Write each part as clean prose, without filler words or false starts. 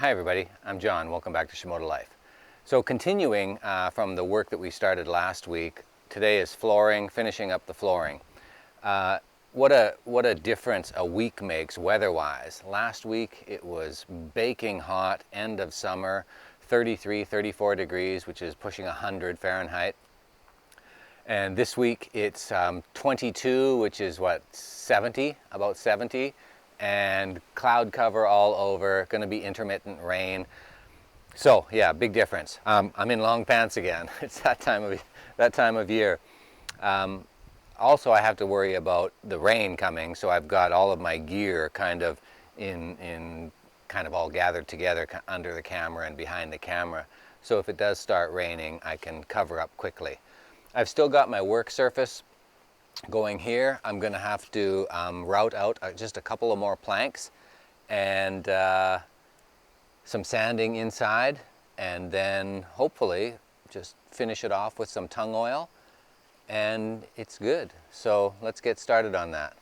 Hi everybody, I'm John. Welcome back to Shimoda Life. So continuing from the work that we started last week, today is flooring, finishing up the flooring. What a difference a week makes weather-wise. Last week it was baking hot, end of summer, 33, 34 degrees, which is pushing 100 Fahrenheit. And this week it's 22, which is what, 70, about 70, and cloud cover all over, going to be intermittent rain. So yeah, big difference. I'm in long pants again. It's that time of year. Also, I have to worry about the rain coming, so I've got all of my gear kind of in kind of all gathered together under the camera and behind the camera. So if it does start raining, I can cover up quickly. I've still got my work surface going here. I'm going to have to route out just a couple of more planks and some sanding inside, and then hopefully just finish it off with some tung oil, and it's good. So let's get started on that.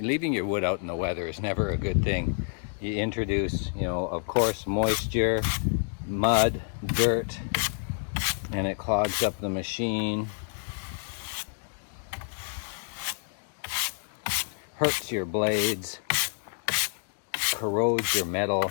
Leaving your wood out in the weather is never a good thing. You introduce, of course, moisture, mud, dirt, and it clogs up the machine, hurts your blades, corrodes your metal.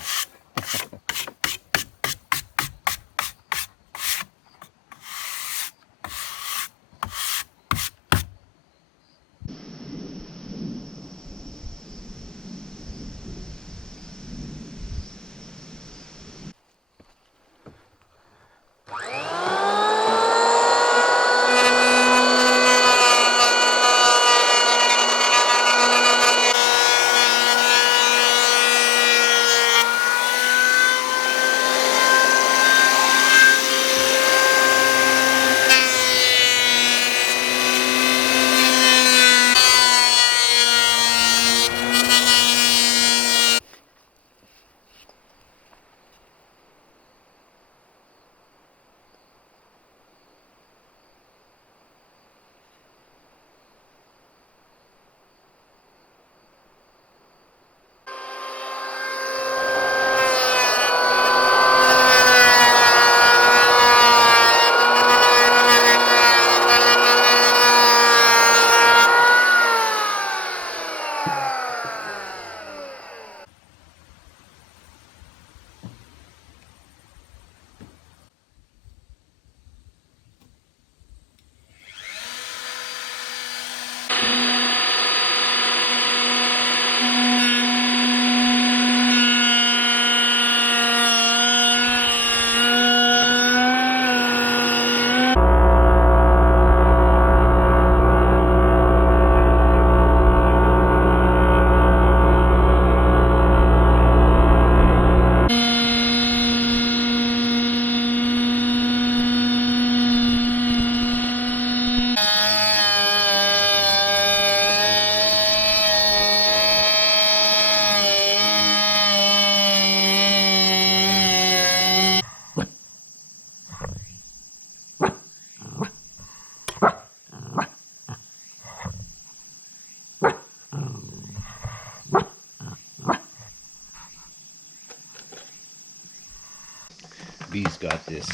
Bee's got this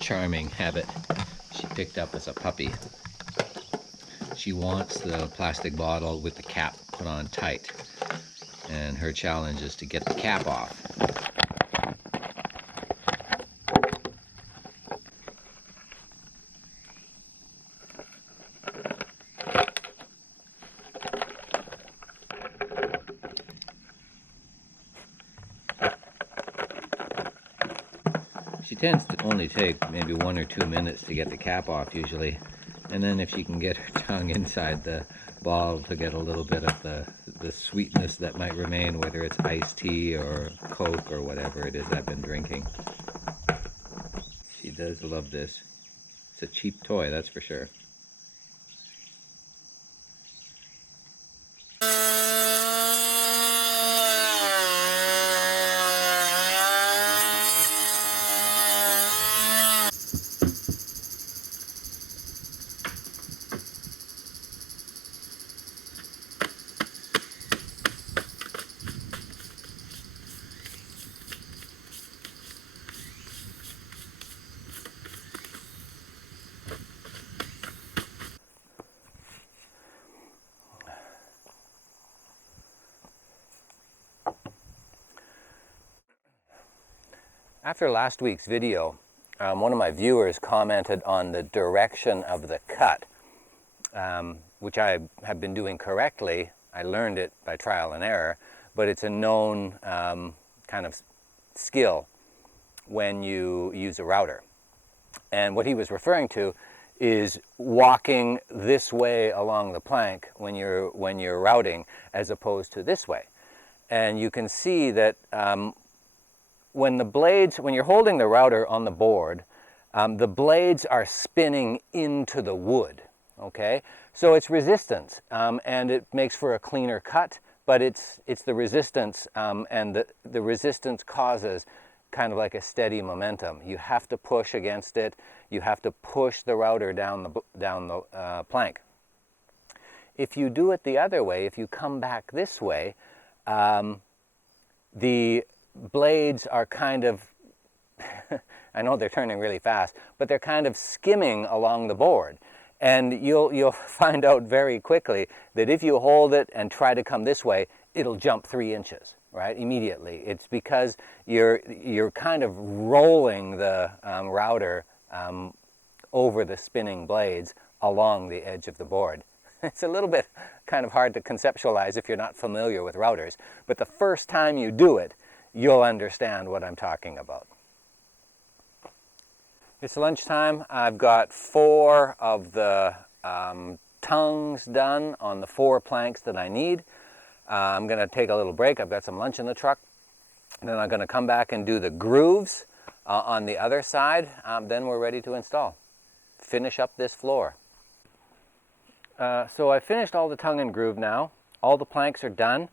charming habit she picked up as a puppy. She wants the plastic bottle with the cap put on tight, and her challenge is to get the cap off. She tends to only take maybe 1 or 2 minutes to get the cap off usually, and then if she can get her tongue inside the bottle to get a little bit of the sweetness that might remain, whether it's iced tea or Coke or whatever it is I've been drinking. She does love this. It's a cheap toy, that's for sure. After last week's video, one of my viewers commented on the direction of the cut, which I have been doing correctly. I learned it by trial and error, but it's a known kind of skill when you use a router. And what he was referring to is walking this way along the plank when you're routing, as opposed to this way. And you can see that when you're holding the router on the board, the blades are spinning into the wood. Okay, so it's resistance, and it makes for a cleaner cut. But it's the resistance, and the resistance causes kind of like a steady momentum. You have to push against it. You have to push the router down the plank. If you do it the other way, if you come back this way, the blades are kind of, I know they're turning really fast, but they're kind of skimming along the board. And you'll find out very quickly that if you hold it and try to come this way, it'll jump 3 inches, right, immediately. It's because you're kind of rolling the router over the spinning blades along the edge of the board. It's a little bit kind of hard to conceptualize if you're not familiar with routers, but the first time you do it, you'll understand what I'm talking about. It's lunchtime. I've got 4 of the tongues done on the 4 planks that I need. I'm going to take a little break. I've got some lunch in the truck. Then I'm going to come back and do the grooves on the other side. Then we're ready to install. Finish up this floor. So I finished all the tongue and groove now. All the planks are done.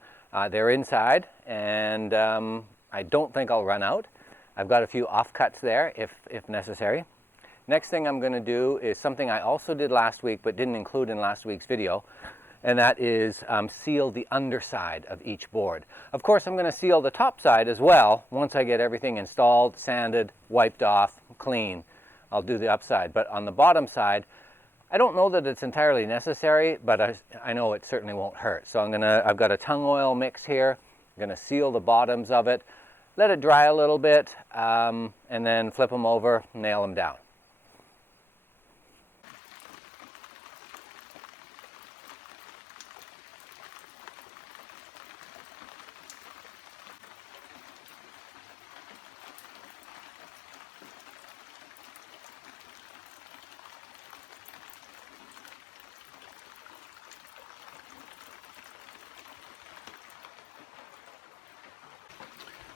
They're inside, and I don't think I'll run out. I've got a few offcuts there if necessary. Next thing I'm going to do is something I also did last week but didn't include in last week's video, and that is seal the underside of each board. Of course, I'm going to seal the top side as well once I get everything installed, sanded, wiped off, clean. I'll do the upside. But on the bottom side, I don't know that it's entirely necessary, but I know it certainly won't hurt. So I've got a tung oil mix here. I'm going to seal the bottoms of it. Let it dry a little bit, and then flip them over, nail them down.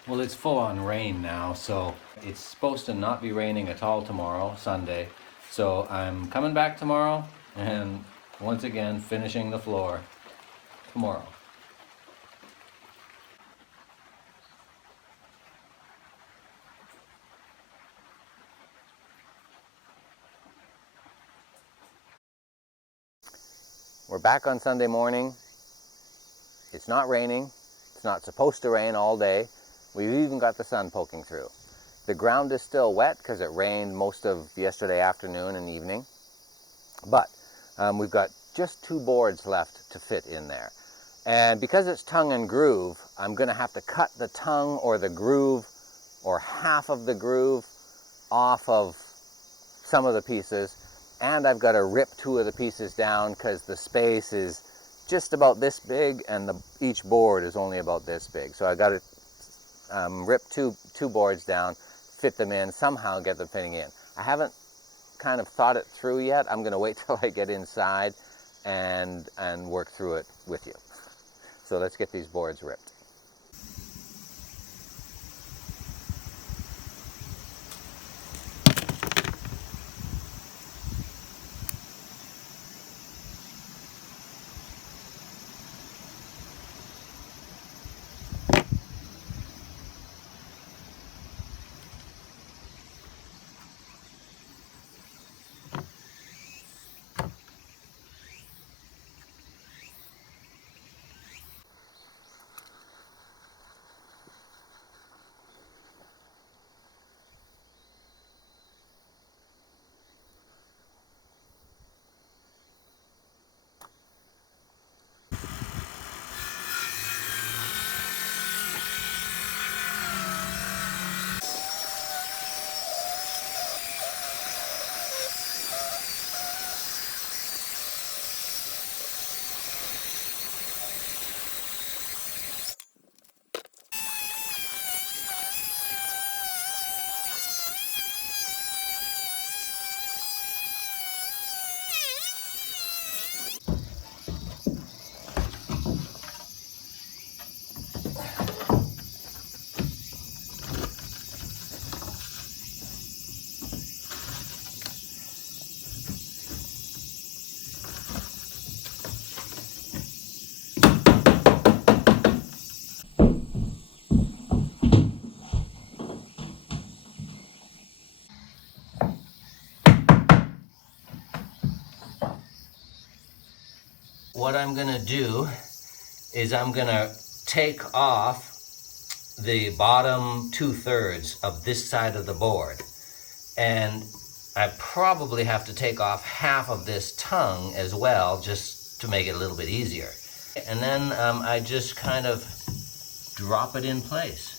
Well, it's full on rain now, so it's supposed to not be raining at all tomorrow, Sunday. So I'm coming back tomorrow and once again finishing the floor tomorrow. We're back on Sunday morning. It's not raining. It's not supposed to rain all day. We've even got the sun poking through. The ground is still wet because it rained most of yesterday afternoon and evening. But we've got just 2 boards left to fit in there. And because it's tongue and groove, I'm going to have to cut the tongue or the groove or half of the groove off of some of the pieces. And I've got to rip 2 of the pieces down because the space is just about this big and each board is only about this big. So I've got to rip two boards down, fit them in, somehow get them fitting in. I haven't kind of thought it through yet. I'm going to wait till I get inside and work through it with you. So let's get these boards ripped. what I'm going to do is I'm going to take off the bottom 2/3 of this side of the board. And I probably have to take off half of this tongue as well, just to make it a little bit easier. And then I just kind of drop it in place.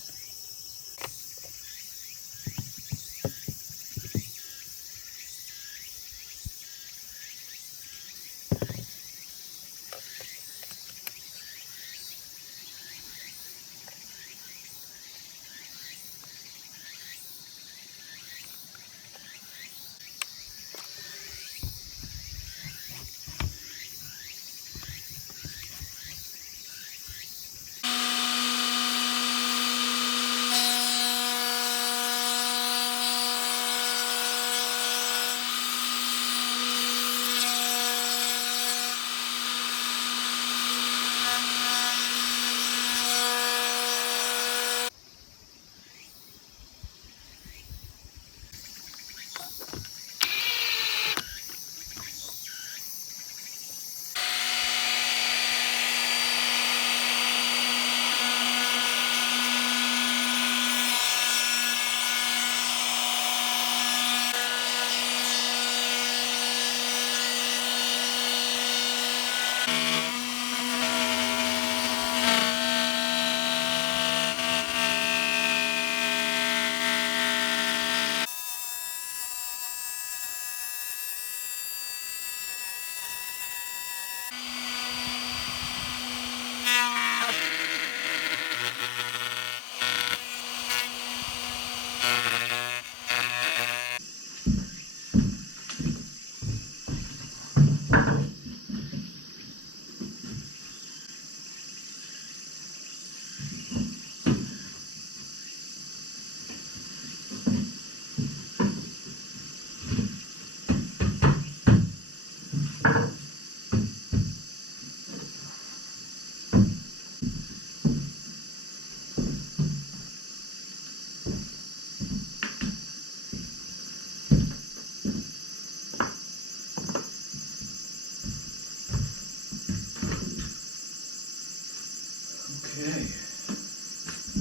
Okay,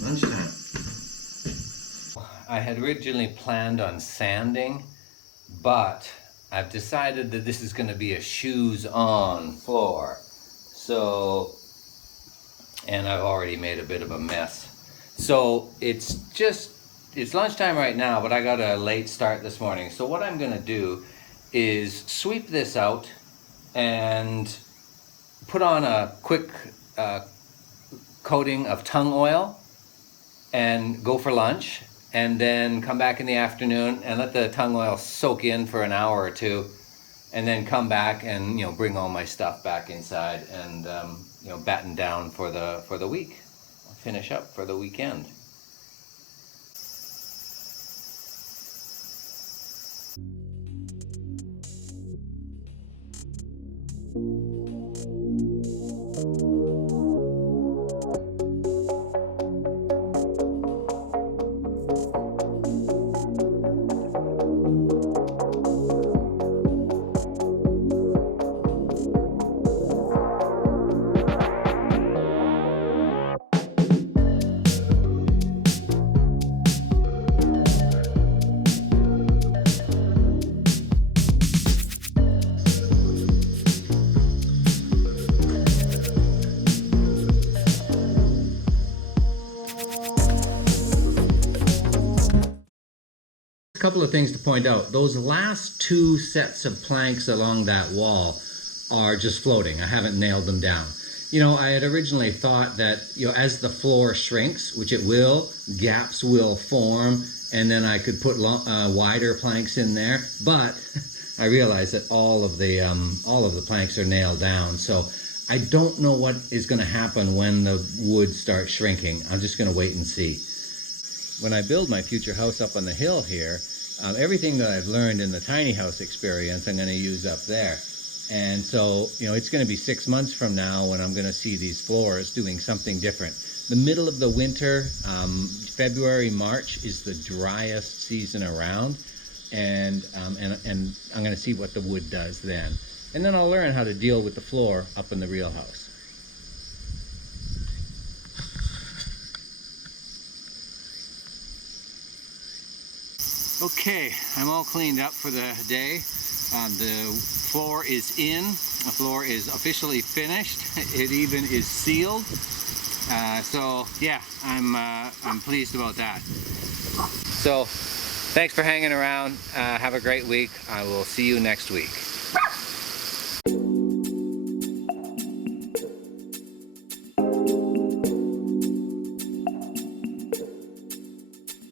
lunchtime. I had originally planned on sanding, but I've decided that this is going to be a shoes-on floor. So, and I've already made a bit of a mess. So it's lunchtime right now, but I got a late start this morning. So what I'm going to do is sweep this out and put on a quick coating of tung oil and go for lunch, and then come back in the afternoon and let the tung oil soak in for an hour or two, and then come back and bring all my stuff back inside and batten down for the week, finish up for the weekend. A couple of things to point out. Those last two sets of planks along that wall are just floating. I haven't nailed them down. I had originally thought that, as the floor shrinks, which it will, gaps will form, and then I could put wider planks in there. But I realized that all of the planks are nailed down. So I don't know what is going to happen when the wood starts shrinking. I'm just going to wait and see. When I build my future house up on the hill here, everything that I've learned in the tiny house experience, I'm going to use up there. And so, it's going to be 6 months from now when I'm going to see these floors doing something different. The middle of the winter, February, March is the driest season around, and I'm going to see what the wood does then. and then I'll learn how to deal with the floor up in the real house. Okay, I'm all cleaned up for the day. The floor is in. The floor is officially finished. It even is sealed. So yeah, I'm pleased about that. So thanks for hanging around. Have a great week. I will see you next week.